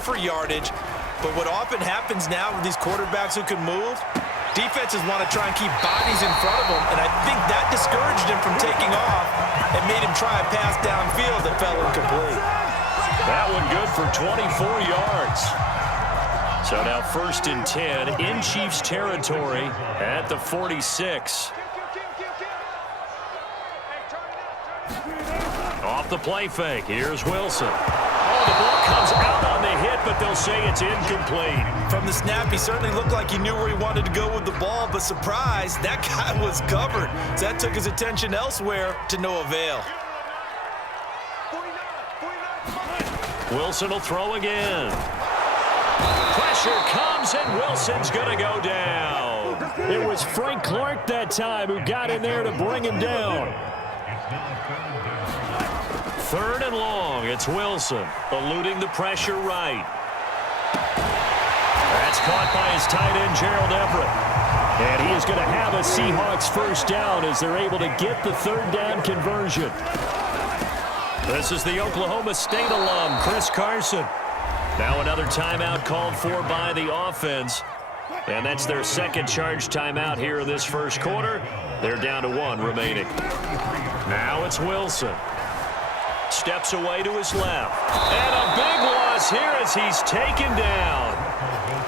for yardage. But what often happens now with these quarterbacks who can move, defenses want to try and keep bodies in front of them, and I think that discouraged him from taking off and made him try a pass downfield that fell incomplete. That one good for 24 yards. So now 1st and 10 in Chiefs territory at the 46. Off the play fake, here's Wilson. Oh, the ball comes out on the hit, but they'll say it's incomplete. From the snap, he certainly looked like he knew where he wanted to go with the ball, but surprise, that guy was covered. So that took his attention elsewhere to no avail. Wilson will throw again. Pressure comes, and Wilson's going to go down. It was Frank Clark that time who got in there to bring him down. 3rd and long. It's Wilson eluding the pressure right. That's caught by his tight end, Gerald Everett. And he is going to have a Seahawks first down as they're able to get the 3rd down conversion. This is the Oklahoma State alum, Chris Carson. Now another timeout called for by the offense. And that's their 2nd charge timeout here in this first quarter. They're down to 1 remaining. Now it's Wilson. Steps away to his left. And a big loss here as he's taken down.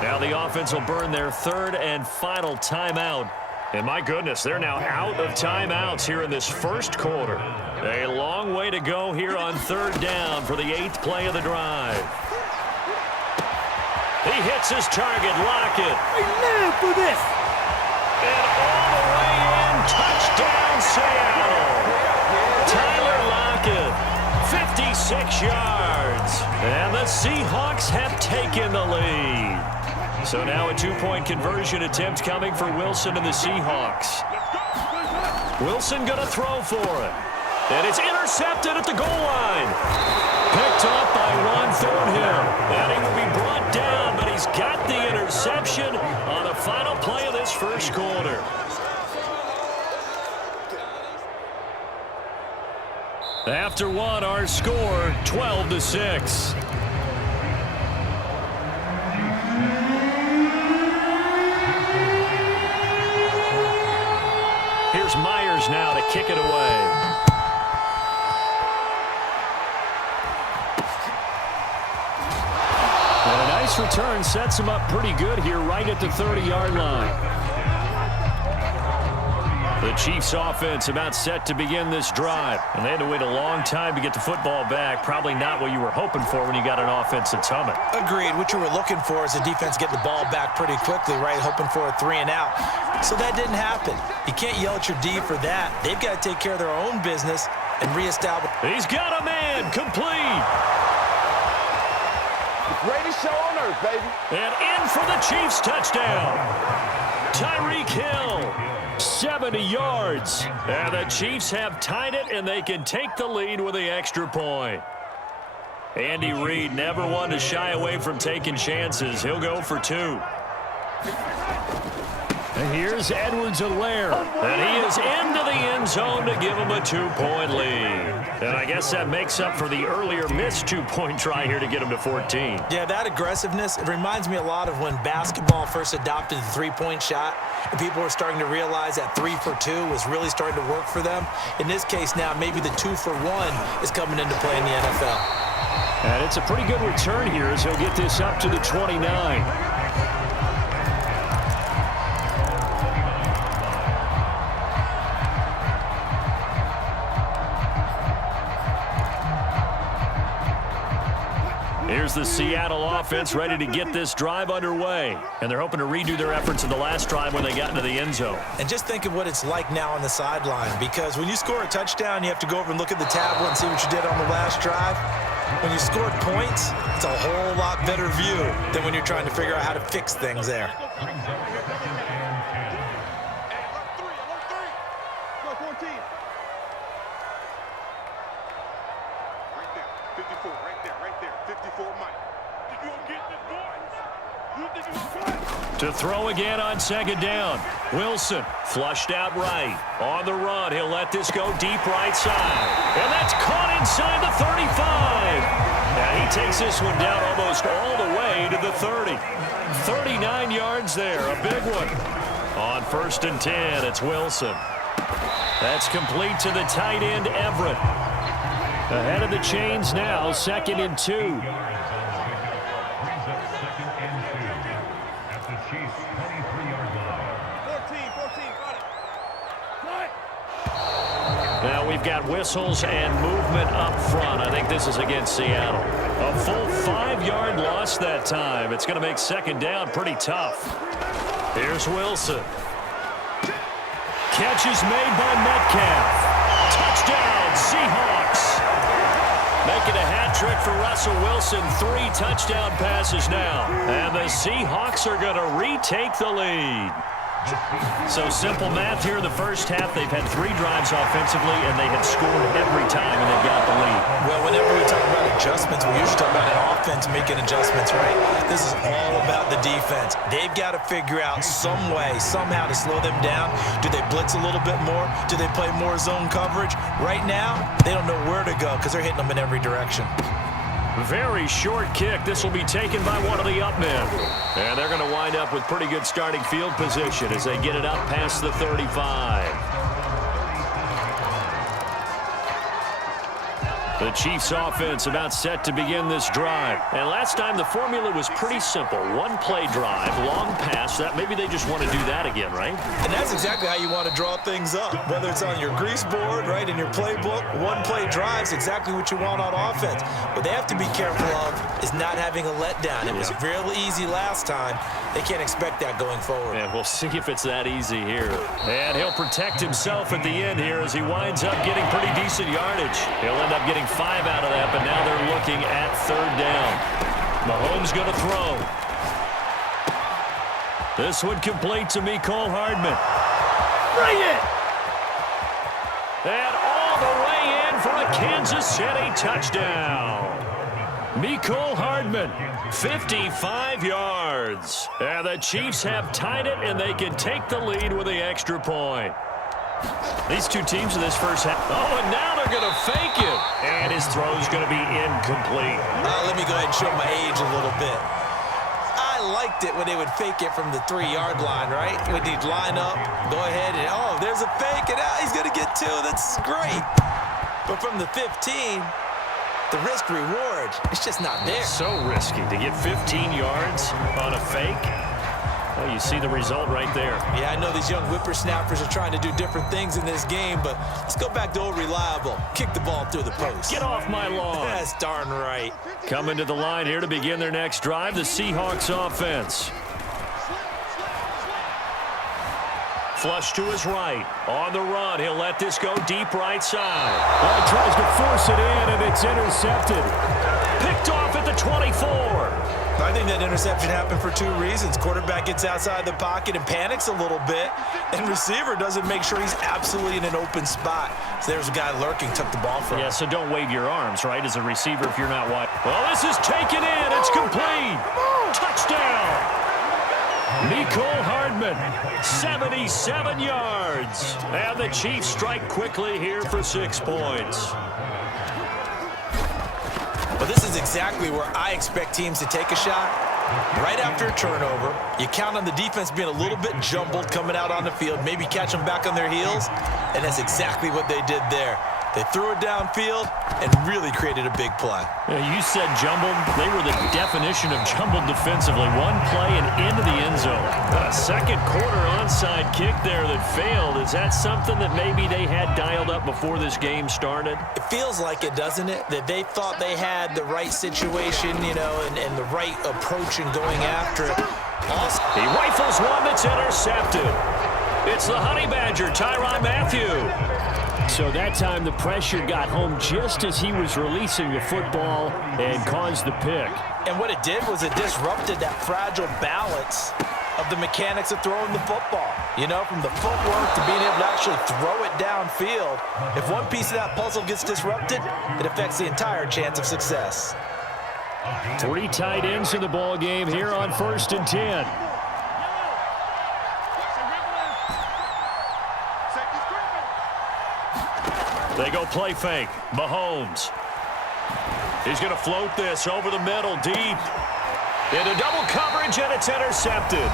Now the offense will burn their 3rd and final timeout. And my goodness, they're now out of timeouts here in this first quarter. A long way to go here on 3rd down for the 8th play of the drive. He hits his target, Lockett. We live for this. And all the way in, touchdown Seattle. Tyler Lockett, 56 yards. And the Seahawks have taken the lead. So now a 2-point conversion attempt coming for Wilson and the Seahawks. Wilson going to throw for it. And it's intercepted at the goal line. Picked off by Juan Thornhill. And he will be brought down, but he's got the interception on the final play of this first quarter. After 1, our score, 12-6. Here's Myers now to kick it away. And a nice return sets him up pretty good here right at the 30-yard line. The Chiefs offense about set to begin this drive. And they had to wait a long time to get the football back. Probably not what you were hoping for when you got an offense that's humming. Agreed. What you were looking for is the defense getting the ball back pretty quickly, right? Hoping for a 3 and out. So that didn't happen. You can't yell at your D for that. They've got to take care of their own business and reestablish. He's got a man complete. Greatest show on earth, baby. And in for the Chiefs touchdown. Tyreek Hill. 70 yards. And the Chiefs have tied it, and they can take the lead with the extra point. Andy Reid never one to shy away from taking chances. He'll go for 2. And here's Edwards-Helaire. And he is into the end zone to give him a 2-point lead. And I guess that makes up for the earlier missed 2-point try here to get him to 14. Yeah, that aggressiveness, it reminds me a lot of when basketball first adopted the 3-point shot, and people were starting to realize that 3 for 2 was really starting to work for them. In this case now, maybe the 2 for 1 is coming into play in the NFL. And it's a pretty good return here as he'll get this up to the 29. Here's the Seattle offense ready to get this drive underway. And they're hoping to redo their efforts in the last drive when they got into the end zone. And just think of what it's like now on the sideline, because when you score a touchdown, you have to go over and look at the tablet and see what you did on the last drive. When you scored points, it's a whole lot better view than when you're trying to figure out how to fix things there. To throw again on second down. Wilson flushed out right. On the run, he'll let this go deep right side. And that's caught inside the 35. Now he takes this one down almost all the the 30. 39 yards there, a big one. On 1st and 10, it's Wilson. That's complete to the tight end, Everett. Ahead of the chains now, 2nd and 2. Now we've got whistles and movement up front. I think this is against Seattle. A full 5-yard loss that time. It's going to make 2nd down pretty tough. Here's Wilson. Catch is made by Metcalf. Touchdown, Seahawks. Making a hat trick for Russell Wilson. 3 touchdown passes now. And the Seahawks are going to retake the lead. So simple math here in the first half. They've had 3 drives offensively, and they have scored every time, and they've got the lead. Well, whenever we talk about adjustments, we usually talk about an offense making adjustments, right? This is all about the defense. They've got to figure out some way, somehow to slow them down. Do they blitz a little bit more? Do they play more zone coverage? Right now, they don't know where to go because they're hitting them in every direction. Very short kick. This will be taken by one of the up men. And they're going to wind up with pretty good starting field position as they get it up past the 35. The Chiefs offense about set to begin this drive. And last time the formula was pretty simple. 1-play drive, long pass. That maybe they just want to do that again, right? And that's exactly how you want to draw things up. Whether it's on your grease board, right, in your playbook, 1-play drive is exactly what you want on offense. What they have to be careful of is not having a letdown. It was real easy last time. They can't expect that going forward. And we'll see if it's that easy here. And he'll protect himself at the end here as he winds up getting pretty decent yardage. He'll end up getting 5 out of that, but now they're looking at 3rd down. Mahomes going to throw. This one complete to Mecole Hardman. Bring it! And all the way in for a Kansas City touchdown. Mecole Hardman, 55 yards. And the Chiefs have tied it, and they can take the lead with the extra point. These 2 teams in this first half. Oh, and now they're going to fake it. And his throw's going to be incomplete. Let me go ahead and show my age a little bit. I liked it when they would fake it from the 3-yard line, right? When they'd line up, go ahead, and oh, there's a fake, and he's going to get 2. That's great. But from the 15, the risk-reward, it's just not there. So risky to get 15 yards on a fake. Well, you see the result right there. Yeah, I know these young whippersnappers are trying to do different things in this game, but let's go back to old reliable. Kick the ball through the post. Get off my lawn. That's darn right. Coming to the line here to begin their next drive, the Seahawks offense. Flush to his right. On the run, he'll let this go deep right side. Well, he tries to force it in, and it's intercepted. Picked off at the 24. I think that interception happened for 2 reasons. Quarterback gets outside the pocket and panics a little bit, and receiver doesn't make sure he's absolutely in an open spot. So there's a guy lurking, took the ball from him. Yeah, so don't wave your arms, right, as a receiver if you're not wide. Well, this is taken in. It's complete. Touchdown. Mecole Hardman, 77 yards. And the Chiefs strike quickly here for 6 points. But this is exactly where I expect teams to take a shot. Right after a turnover, you count on the defense being a little bit jumbled coming out on the field, maybe catch them back on their heels, and that's exactly what they did there. They threw it downfield and really created a big play. Yeah, you said jumbled. They were the definition of jumbled defensively. 1 play and into the end zone. A second quarter onside kick there that failed. Is that something that maybe they had dialed up before this game started? It feels like it, doesn't it? That they thought they had the right situation, you know, and the right approach in going after it. He rifles one that's intercepted. It's the Honey Badger, Tyrann Mathieu. So that time the pressure got home just as he was releasing the football and caused the pick. And what it did was it disrupted that fragile balance of the mechanics of throwing the football. You know, from the footwork to being able to actually throw it downfield. If one piece of that puzzle gets disrupted, it affects the entire chance of success. 3 tight ends in the ball game here on 1st and 10. They go play fake. Mahomes. He's going to float this over the middle deep. Into double coverage, and it's intercepted.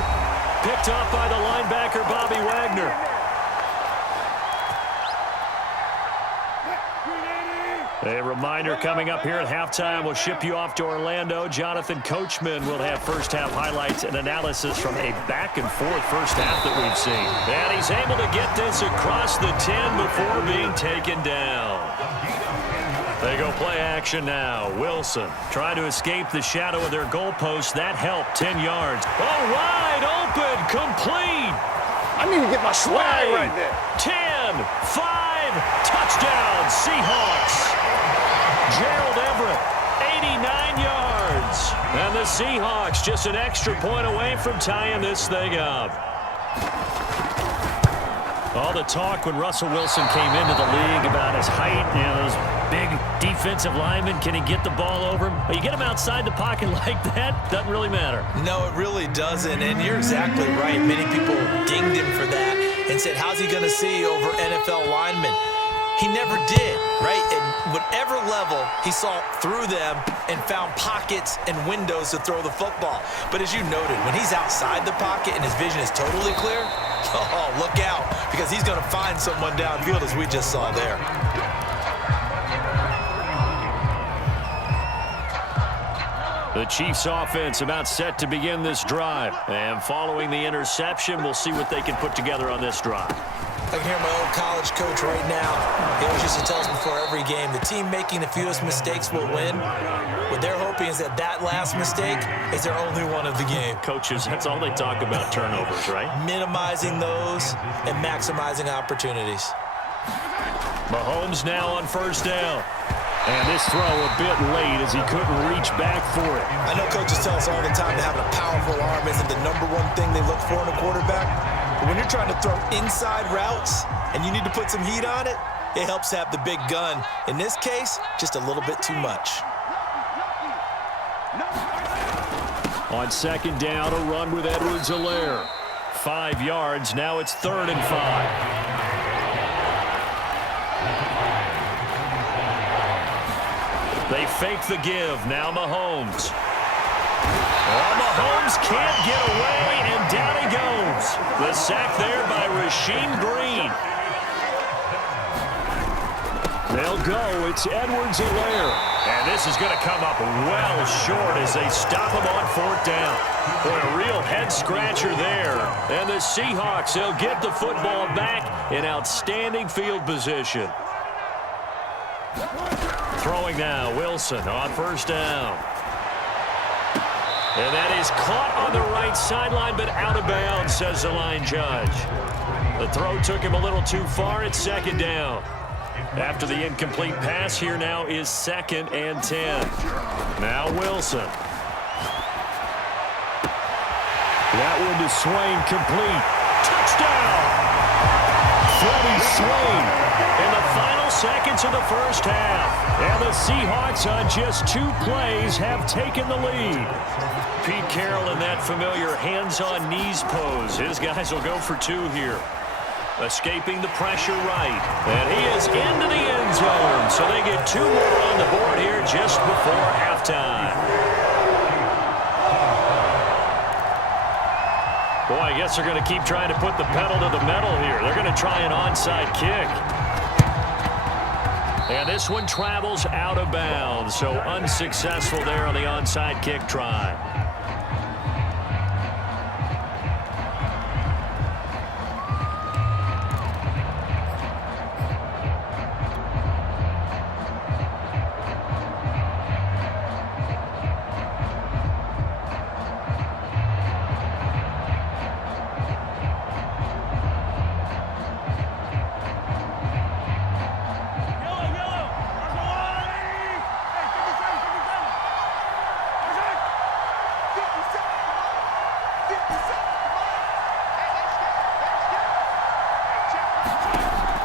Picked off by the linebacker, Bobby Wagner. A reminder coming up here at halftime. We'll ship you off to Orlando. Jonathan Coachman will have first-half highlights and analysis from a back-and-forth first half that we've seen. And he's able to get this across the 10 before being taken down. They go play action now. Wilson trying to escape the shadow of their goalpost. That helped, 10 yards. Oh, wide open, complete. I need to get my swag right there. 10, 5, touchdown, Seahawks. Gerald Everett, 89 yards. And the Seahawks just an extra point away from tying this thing up. All the talk when Russell Wilson came into the league about his height, those big defensive linemen. Can he get the ball over him? You get him outside the pocket like that, doesn't really matter. No, it really doesn't, and you're exactly right. Many people dinged him for that and said, how's he going to see over NFL linemen? He never did, right? At whatever level, he saw through them and found pockets and windows to throw the football. But as you noted, when he's outside the pocket and his vision is totally clear, oh, look out, because he's going to find someone downfield, as we just saw there. The Chiefs offense about set to begin this drive. And following the interception, we'll see what they can put together on this drive. I can hear my old college coach right now. He always used to tell us before every game, the team making the fewest mistakes will win. What they're hoping is that that last mistake is their only one of the game. Coaches, that's all they talk about, turnovers, right? Minimizing those and maximizing opportunities. Mahomes now on first down. And this throw a bit late as he couldn't reach back for it. I know coaches tell us all the time that having a powerful arm isn't the #1 thing they look for in a quarterback. But when you're trying to throw inside routes and you need to put some heat on it, it helps to have the big gun. In this case, just a little bit too much. On second down, a run with Edwards-Helaire. 5 yards. Now it's 3rd and 5. They fake the give. Now Mahomes. Oh, Mahomes can't get away, and down he goes. The sack there by Rasheem Green. They'll go. It's Edwards-Helaire. And this is going to come up well short as they stop him on 4th down. Boy, a real head-scratcher there. And the Seahawks, they'll get the football back in outstanding field position. Throwing now, Wilson on first down. And that is caught on the right sideline, but out of bounds, says the line judge. The throw took him a little too far. It's 2nd down. After the incomplete pass, here now is 2nd and 10. Now Wilson. That one to Swain, complete. Touchdown! Freddie Swain in the final seconds of the first half. And the Seahawks on just 2 plays have taken the lead. Pete Carroll in that familiar hands-on knees pose. His guys will go for 2 here. Escaping the pressure right. And he is into the end zone. So they get 2 more on the board here just before halftime. Boy, I guess they're going to keep trying to put the pedal to the metal here. They're going to try an onside kick. And this one travels out of bounds. So unsuccessful there on the onside kick try.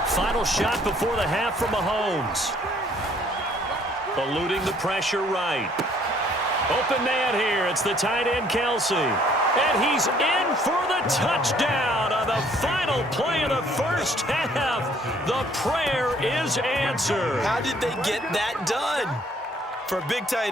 Final shot before the half from Mahomes. Eluding the pressure right. Open man here. It's the tight end, Kelsey. And he's in for the touchdown on the final play of the first half. The prayer is answered. How did they get that done? For a big tight end.